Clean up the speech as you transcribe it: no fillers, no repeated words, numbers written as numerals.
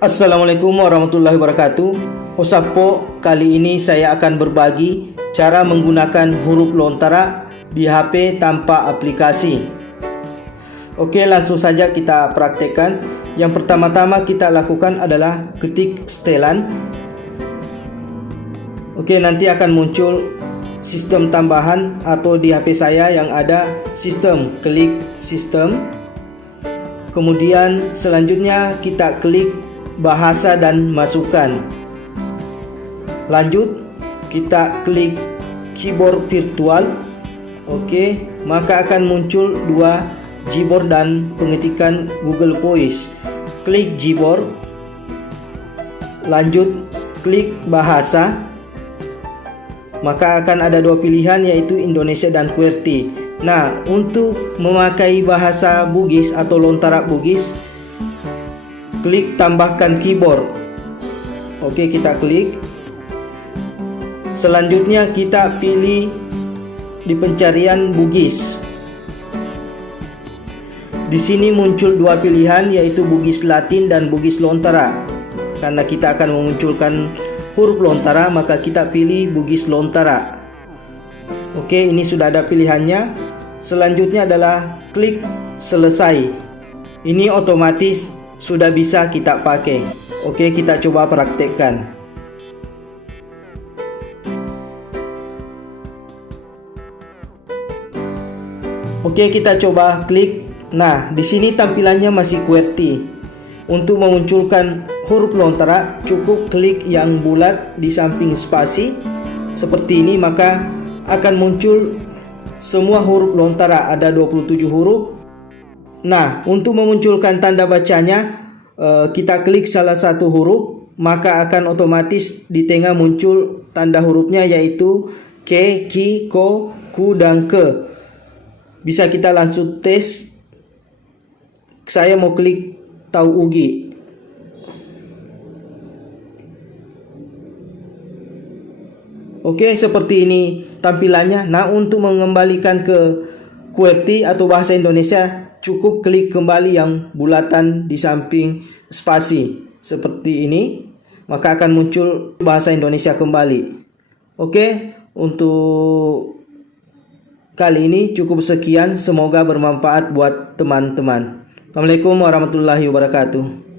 Assalamualaikum warahmatullahi wabarakatuh. Osapo, kali ini saya akan berbagi cara menggunakan huruf lontara di HP tanpa aplikasi. Oke, langsung saja kita praktekkan. Yang pertama-tama kita lakukan adalah ketik setelan. Oke, nanti akan muncul sistem tambahan atau di HP saya yang ada sistem. Klik sistem. Kemudian selanjutnya kita klik bahasa dan masukkan. Lanjut kita klik keyboard virtual. Oke, maka akan muncul dua Gboard dan pengetikan Google Voice. Klik Gboard. Lanjut klik bahasa. Maka akan ada dua pilihan, yaitu Indonesia dan QWERTY. Nah, untuk memakai bahasa Bugis atau lontara Bugis, klik tambahkan keyboard. Oke, kita klik. Selanjutnya kita pilih di pencarian Bugis. Di sini muncul dua pilihan, yaitu Bugis Latin dan Bugis Lontara. Karena kita akan memunculkan huruf lontara, maka kita pilih Bugis Lontara. Oke, ini sudah ada pilihannya. Selanjutnya adalah klik selesai. Ini otomatis sudah bisa kita pakai. Oke, kita coba praktekkan. Oke, kita coba klik. Nah, di sini tampilannya masih QWERTY. Untuk memunculkan huruf lontara, cukup klik yang bulat di samping spasi seperti ini, maka akan muncul semua huruf lontara, ada 27 huruf. Nah, untuk memunculkan tanda bacanya, kita klik salah satu huruf, maka akan otomatis di tengah muncul tanda hurufnya, yaitu K, Ki, Ko, Ku, dan Ke. Bisa kita langsung tes. Saya mau klik Tau Ugi. Oke, seperti ini tampilannya. Nah, untuk mengembalikan ke QWERTY atau bahasa Indonesia, cukup klik kembali yang bulatan di samping spasi seperti ini, maka akan muncul bahasa Indonesia kembali. Oke, untuk kali ini cukup sekian. Semoga bermanfaat buat teman-teman. Assalamualaikum warahmatullahi wabarakatuh.